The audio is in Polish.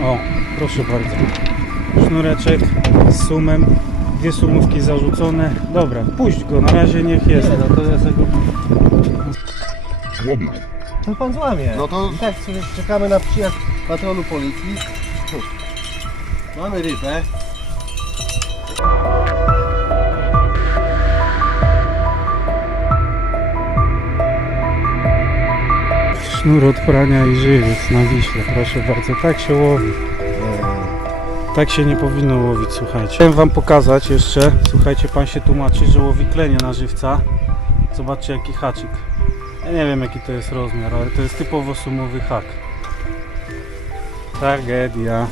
bardzo. Sznureczek z sumem, dwie sumówki zarzucone. Dobra, puść go, na razie niech jest. no to ja tego... To pan złamie. No to- I tak sobie czekamy na przyjazd patrolu policji. Mamy rybę. Sznur od prania i żywiec na Wiśle, proszę bardzo, tak się łowi. Tak się nie powinno łowić, słuchajcie. Chciałem wam pokazać jeszcze, słuchajcie, pan się tłumaczy, że łowi klenie na żywca. Zobaczcie jaki haczyk. Ja nie wiem jaki to jest rozmiar, ale to jest typowo sumowy hak. Tragedia.